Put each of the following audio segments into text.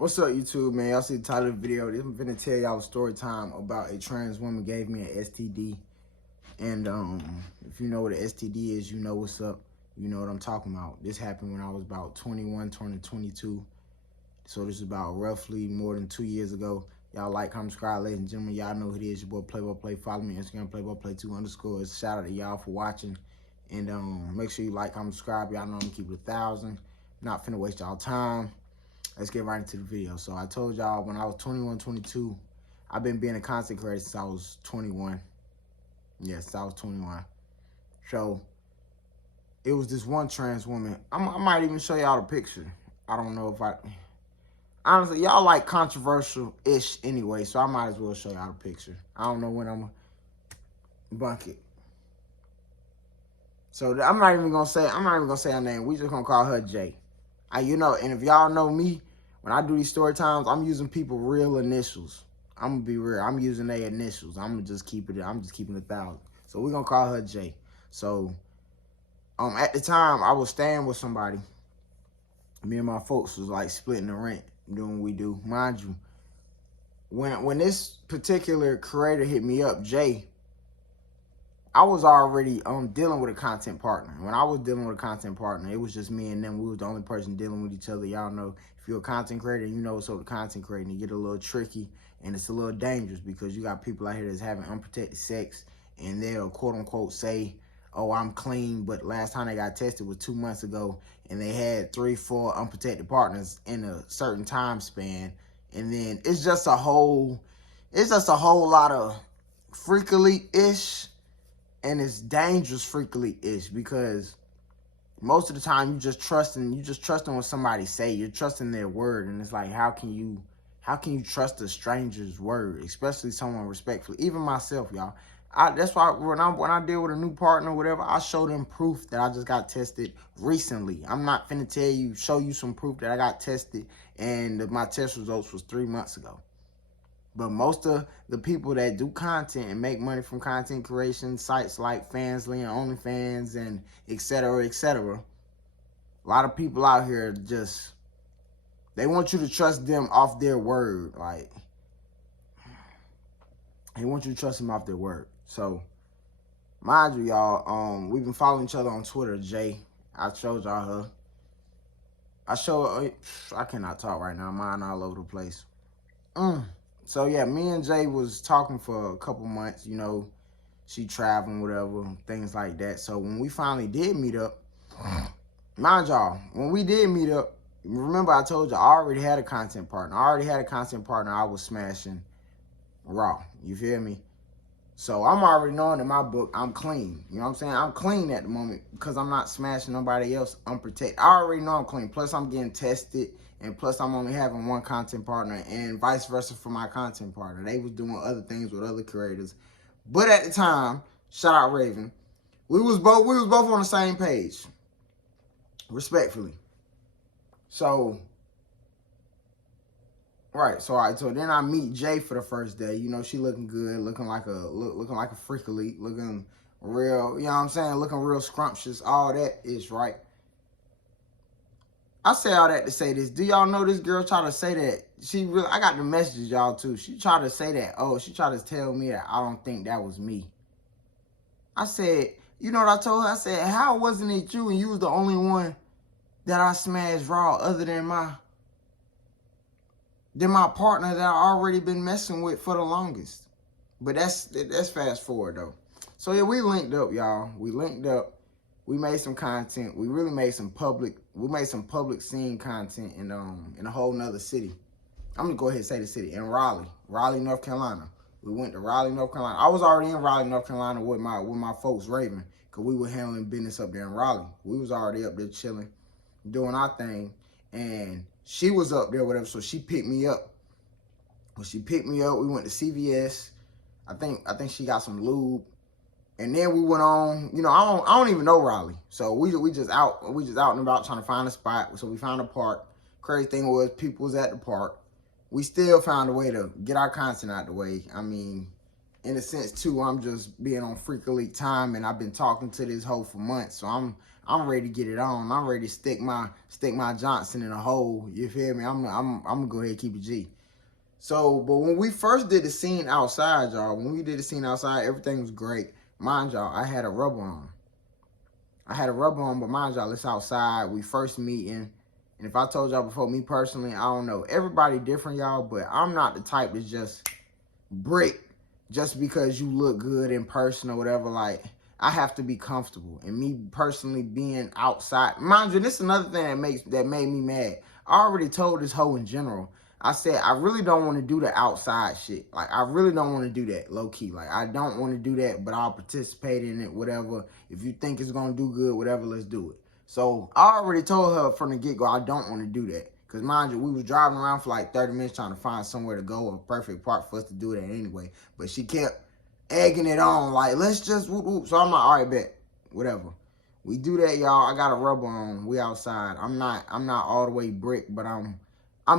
What's up, YouTube, man? Y'all see the title of the video. I'm finna tell y'all a story time about a trans woman gave me an STD. And if you know what an STD is, you know what's up. You know what I'm talking about. This happened when I was about 21, turning 22. So this is about roughly more than 2 years ago. Y'all like, comment, subscribe, ladies and gentlemen. Y'all know who it is. Your boy Play. Follow me on Instagram, Playboy_2_. Shout out to y'all for watching. And make sure you like, comment, subscribe. Y'all know I'm gonna keep it 1,000. Not finna waste y'all time. Let's get right into the video. So I told y'all when I was 21, 22, I've been being a content creator since I was 21. Yes, I was 21. So it was this one trans woman. I might even show y'all the picture. I don't know if honestly, y'all like controversial-ish anyway, so I might as well show y'all the picture. I don't know when I'm gonna bunk it. So I'm not even gonna say her name. We just gonna call her Jay. And if y'all know me, when I do these story times, I'm using people real initials. I'm gonna be real. I'm using their initials. I'm just keeping it 1,000. So we're gonna call her Jay. So at the time I was staying with somebody. Me and my folks was like splitting the rent, doing what we do. Mind you, when this particular creator hit me up, Jay, I was already dealing with a content partner. When I was dealing with a content partner, it was just me and them. We was the only person dealing with each other. Y'all know, if you're a content creator, you know what's up with content creating. It get a little tricky and it's a little dangerous because you got people out here that's having unprotected sex and they'll quote unquote say, oh, I'm clean, but last time they got tested was 2 months ago and they had 3, 4 unprotected partners in a certain time span. And then it's just a whole lot of freakily-ish. And it's dangerous freakily-ish because most of the time you just trusting what somebody say. You're trusting their word, and it's like, how can you trust a stranger's word, especially someone respectfully? Even myself, y'all. That's why when I deal with a new partner or whatever, I show them proof that I just got tested recently. I'm not finna show you some proof that I got tested and my test results was 3 months ago. But most of the people that do content and make money from content creation, sites like Fansly and OnlyFans and et cetera, a lot of people out here just, they want you to trust them off their word. Like, they want you to trust them off their word. So, mind you, y'all, we've been following each other on Twitter, Jay. I showed y'all her. I cannot talk right now. Mine all over the place. So yeah, me and Jay was talking for a couple months, she traveling, whatever, things like that. So when we finally did meet up, mind y'all, when we did meet up, remember I told you I already had a content partner. I was smashing raw. You feel me? So I'm already knowing in my book, I'm clean. You know what I'm saying? I'm clean at the moment because I'm not smashing nobody else unprotected. I already know I'm clean. Plus I'm getting tested. And plus, I'm only having one content partner, and vice versa for my content partner. They was doing other things with other creators, but at the time, shout out Raven, we was both on the same page, respectfully. So, right. So then I meet Jay for the first day. She looking good, looking like a freakily, looking real. You know what I'm saying? Looking real scrumptious. All that is right. I say all that to say this. Do y'all know this girl tried to say that? I got the messages, y'all, too. She tried to say that, she tried to tell me that I don't think that was me. I said, you know what I told her? I said, how wasn't it you and you was the only one that I smashed raw other than my partner that I already been messing with for the longest? But that's fast forward, though. So, yeah, we linked up, y'all. We linked up. We made some content. We really made some public scene content in a whole nother city. I'm gonna go ahead and say the city, in Raleigh, North Carolina. We went to Raleigh, North Carolina. I was already in Raleigh, North Carolina with my folks, Raven, because we were handling business up there in Raleigh. We was already up there chilling, doing our thing, and she was up there, whatever. So she picked me up. When she picked me up, we went to CVS. I think she got some lube. And then we went on, I don't even know Raleigh. So we just out and about trying to find a spot. So we found a park. Crazy thing was people was at the park. We still found a way to get our content out the way. I mean, in a sense too, I'm just being on Freak Elite time, and I've been talking to this hoe for months, so I'm ready to get it on. I'm ready to stick my Johnson in a hole. You feel me? I'm gonna go ahead and keep it G. So, but when we first did the scene outside, y'all, everything was great. Mind y'all, I had a rubber on. But mind y'all, it's outside. We first meeting. And if I told y'all before, me personally, I don't know. Everybody different, y'all, but I'm not the type to just brick just because you look good in person or whatever. Like, I have to be comfortable. And me personally being outside, mind you, this is another thing that made me mad. I already told this hoe in general. I said, I really don't want to do the outside shit. Like, I really don't want to do that, low-key. Like, I don't want to do that, but I'll participate in it, whatever. If you think it's going to do good, whatever, let's do it. So, I already told her from the get-go, I don't want to do that. Because, mind you, we was driving around for like 30 minutes trying to find somewhere to go, a perfect park for us to do that anyway. But she kept egging it on, like, let's just whoop, whoop. So, I'm like, all right, bet. Whatever. We do that, y'all. I got a rubber on. We outside. I'm not all the way brick, but I'm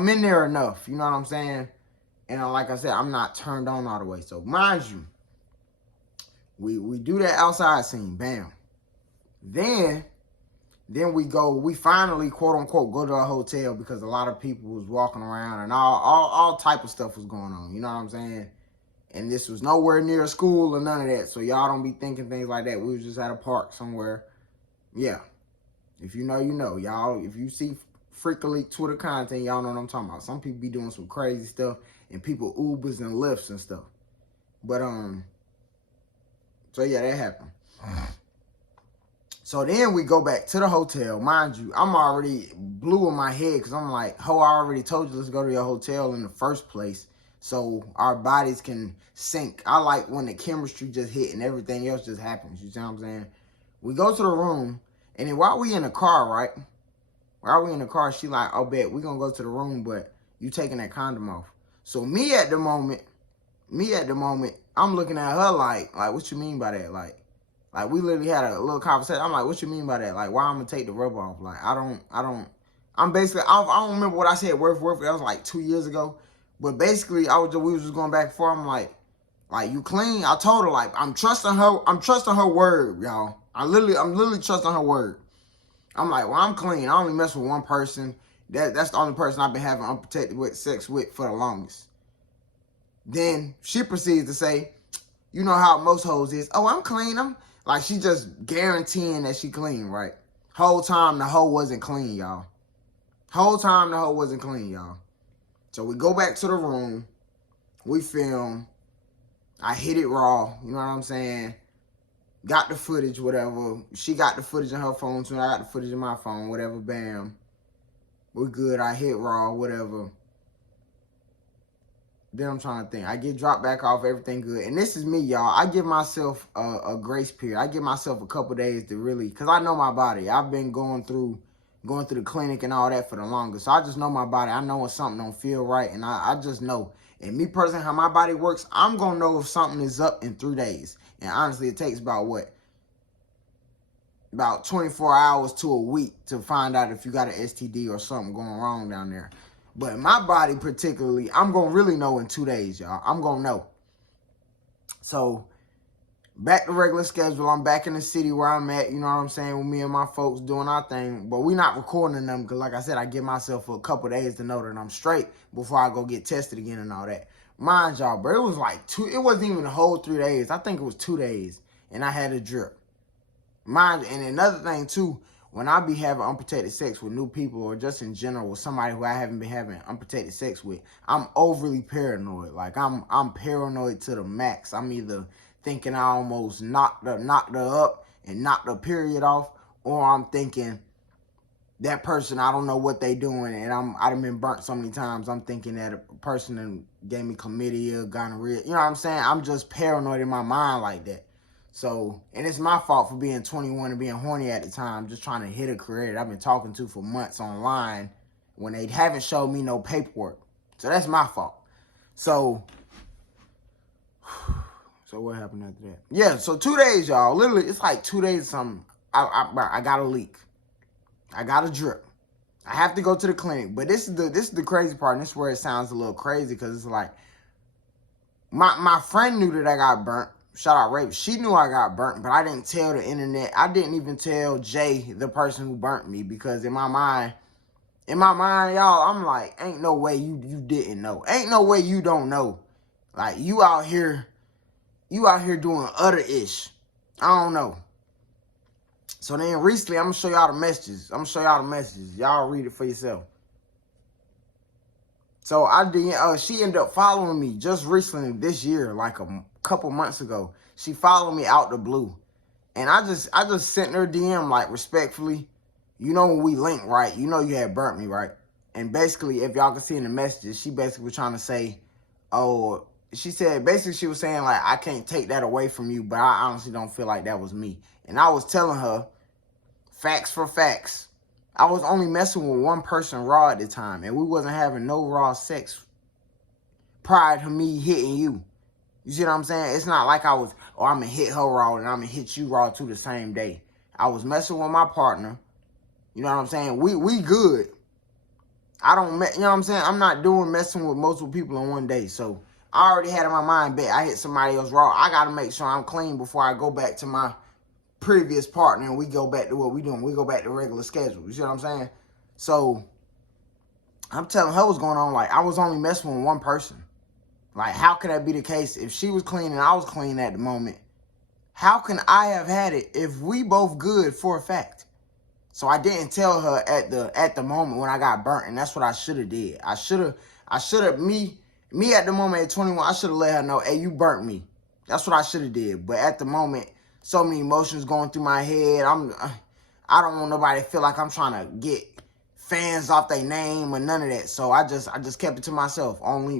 in there enough, you know what I'm saying? And like I said, I'm not turned on all the way. So mind you, we do that outside scene, bam. Then we finally, quote unquote, go to a hotel because a lot of people was walking around and all type of stuff was going on, you know what I'm saying? And this was nowhere near a school or none of that. So y'all don't be thinking things like that. We was just at a park somewhere. Yeah. If you know, you know. Y'all, if you see Freak Elite Twitter content, y'all know what I'm talking about. Some people be doing some crazy stuff, and people Ubers and Lyfts and stuff. But so yeah, that happened. So then we go back to the hotel. Mind you, I'm already blue in my head because I'm like, I already told you let's go to your hotel in the first place so our bodies can sync. I like when the chemistry just hit and everything else just happens. You see what I'm saying? We go to the room, and then while we in the car, right? While we in the car, she like, oh, bet, we gonna go to the room, but you taking that condom off. So me at the moment, I'm looking at her like, what you mean by that? Like we literally had a little conversation. I'm like, what you mean by that? Like, why I'm gonna take the rubber off? Like, I'm basically, I don't remember what I said word for word. That was like 2 years ago. But basically, we was just going back and forth. I'm like, you clean? I told her, like, I'm trusting her word, y'all. I'm literally trusting her word. I'm like, well, I'm clean. I only mess with one person. That's the only person I've been having unprotected sex with for the longest. Then she proceeds to say, you know how most hoes is. Oh, I'm clean. I'm like, she just guaranteeing that she clean, right? Whole time the hoe wasn't clean, y'all. So we go back to the room. We film. I hit it raw. You know what I'm saying? Got the footage, whatever. She got the footage in her phone, so I got the footage in my phone, whatever, bam. We're good. I hit raw, whatever. Then I'm trying to think. I get dropped back off, everything good. And this is me, y'all. I give myself a grace period. I give myself a couple days to really, because I know my body. I've been going through the clinic and all that for the longest. So I just know my body. I know when something don't feel right, and I just know. And me personally, how my body works, I'm going to know if something is up in 3 days. And honestly, it takes about 24 hours to a week to find out if you got an STD or something going wrong down there. But my body particularly, I'm going to really know in 2 days, y'all. I'm going to know. So, back to regular schedule. I'm back in the city where I'm at, you know what I'm saying, with me and my folks doing our thing. But we not recording them because, like I said, I give myself a couple days to know that I'm straight before I go get tested again and all that. Mind y'all, bro, it was like it wasn't even a whole 3 days. I think it was 2 days, and I had a drip. And another thing, too, when I be having unprotected sex with new people or just in general with somebody who I haven't been having unprotected sex with, I'm overly paranoid. Like, I'm paranoid to the max. I'm either thinking I almost knocked her up and knocked her period off, or I'm thinking that person, I don't know what they doing, and I've been burnt so many times. I'm thinking that a person that gave me chlamydia, gonorrhea. You know what I'm saying? I'm just paranoid in my mind like that. So, and it's my fault for being 21 and being horny at the time, just trying to hit a career that I've been talking to for months online when they haven't showed me no paperwork. So that's my fault. So what happened after that? Yeah, so 2 days, y'all. Literally, it's like 2 days or something. I got a leak. I got a drip. I have to go to the clinic. But this is the crazy part, and this is where it sounds a little crazy, because it's like, My friend knew that I got burnt. Shout out Raven. She knew I got burnt, but I didn't tell the internet. I didn't even tell Jay, the person who burnt me, because in my mind, y'all, I'm like, ain't no way you didn't know. Ain't no way you don't know. Like, you out here doing other ish. I don't know. So then recently, I'm gonna show y'all the messages. Y'all read it for yourself. So she ended up following me just recently this year, like a couple months ago. She followed me out the blue. And I just sent her a DM, like, respectfully, you know, when we linked, right? You know you had burnt me, right? And basically, if y'all can see in the messages, she basically was trying to say, oh, she was saying, like, I can't take that away from you, but I honestly don't feel like that was me. And I was telling her, facts for facts, I was only messing with one person raw at the time, and we wasn't having no raw sex prior to me hitting you. You see what I'm saying? It's not like I was, oh, I'm going to hit her raw and I'm going to hit you raw too the same day. I was messing with my partner. You know what I'm saying? We good. You know what I'm saying? I'm not doing messing with multiple people in one day. So I already had in my mind, bet I hit somebody else raw. I got to make sure I'm clean before I go back to my previous partner and we go back to what we doing. We go back to regular schedule. You see what I'm saying? So I'm telling her what's going on. Like, I was only messing with one person. Like, how could that be the case? If she was clean and I was clean at the moment, how can I have had it if we both good for a fact? So I didn't tell her at the moment when I got burnt, and that's what I should have did. I should have, me at the moment at 21, I should have let her know, hey, you burnt me. That's what I should have did. But at the moment, so many emotions going through my head. I don't want nobody to feel like I'm trying to get fans off their name or none of that. So I just kept it to myself. Only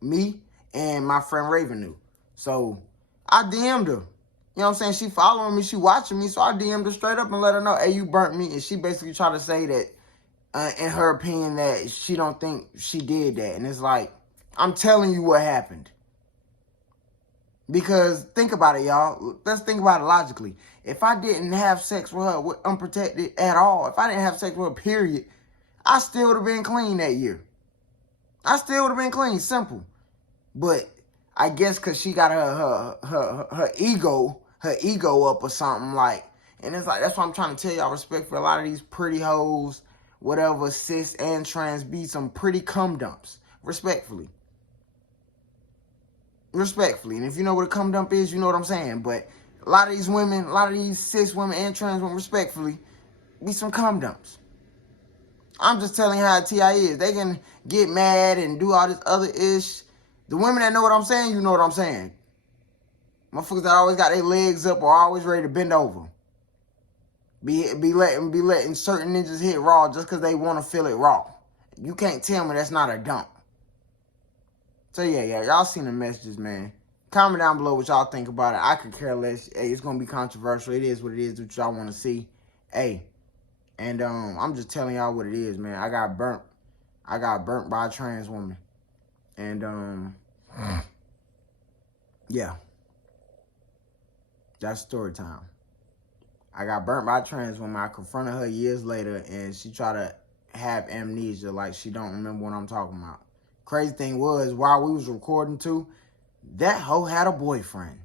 me and my friend Raven knew. So I DM'd her. You know what I'm saying? She following me. She watching me. So I DM'd her straight up and let her know, hey, you burnt me. And she basically tried to say that, in her opinion, that she don't think she did that. And it's like, I'm telling you what happened. Because think about it, y'all. Let's think about it logically. If I didn't have sex with her unprotected at all, if I didn't have sex with her, period, I still would have been clean that year. I still would have been clean, simple. But I guess because she got her ego up or something, like, and it's like, that's what I'm trying to tell y'all, respect for a lot of these pretty hoes, whatever, cis and trans, be some pretty cum dumps, respectfully. And if you know what a cum dump is, you know what I'm saying. But a lot of these women, a lot of these cis women and trans women, respectfully, be some cum dumps. I'm just telling you how T.I. is. They can get mad and do all this other ish. The women that know what I'm saying, you know what I'm saying. Motherfuckers that always got their legs up or always ready to bend over. Be letting certain ninjas hit raw just because they want to feel it raw. You can't tell me that's not a dump. So yeah, y'all seen the messages, man. Comment down below what y'all think about it. I could care less. Hey, it's gonna be controversial. It is what it is. What y'all want to see. Hey, and I'm just telling y'all what it is, man. I got burnt by a trans woman, and yeah, that's story time. I got burnt by a trans woman. I confronted her years later, and she tried to have amnesia, like she don't remember what I'm talking about. Crazy thing was, while we was recording too, that hoe had a boyfriend.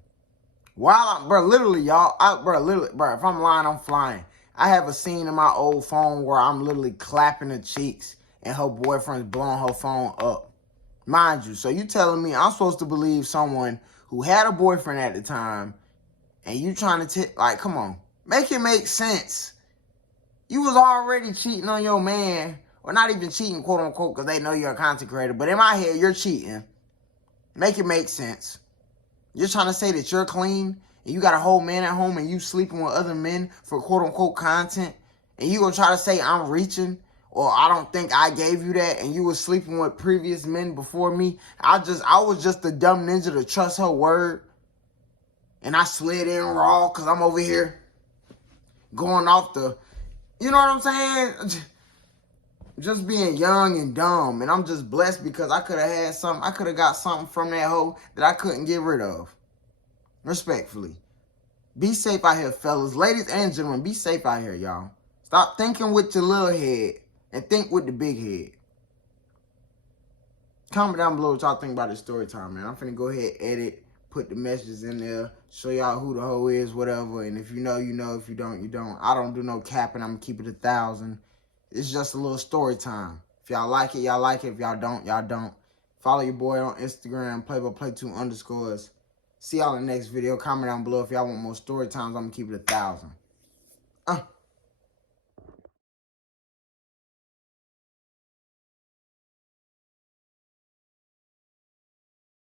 Literally, y'all, if I'm lying, I'm flying. I have a scene in my old phone where I'm literally clapping her cheeks and her boyfriend's blowing her phone up. Mind you, so you telling me I'm supposed to believe someone who had a boyfriend at the time, and you trying to, like, come on. Make it make sense. You was already cheating on your man, or not even cheating, quote unquote, because they know you're a content creator. But in my head, you're cheating. Make it make sense. You're trying to say that you're clean, and you got a whole man at home, and you sleeping with other men for quote unquote content, and you gonna try to say I'm reaching, or I don't think I gave you that, and you was sleeping with previous men before me. I was just the dumb ninja to trust her word, and I slid in raw because I'm over here going off the, you know what I'm saying? Just being young and dumb. And I'm just blessed because I could have had something. I could have got something from that hoe that I couldn't get rid of. Respectfully. Be safe out here, fellas. Ladies and gentlemen, be safe out here, y'all. Stop thinking with your little head and think with the big head. Comment down below what y'all think about this story time, man. I'm finna go ahead, edit, put the messages in there, show y'all who the hoe is, whatever. And if you know, you know. If you don't, you don't. I don't do no capping. I'm gonna keep it 1,000. It's just a little story time. If y'all like it, y'all like it. If y'all don't, y'all don't. Follow your boy on Instagram, playboyplay2_. See y'all in the next video. Comment down below if y'all want more story times. I'm gonna keep it 1,000.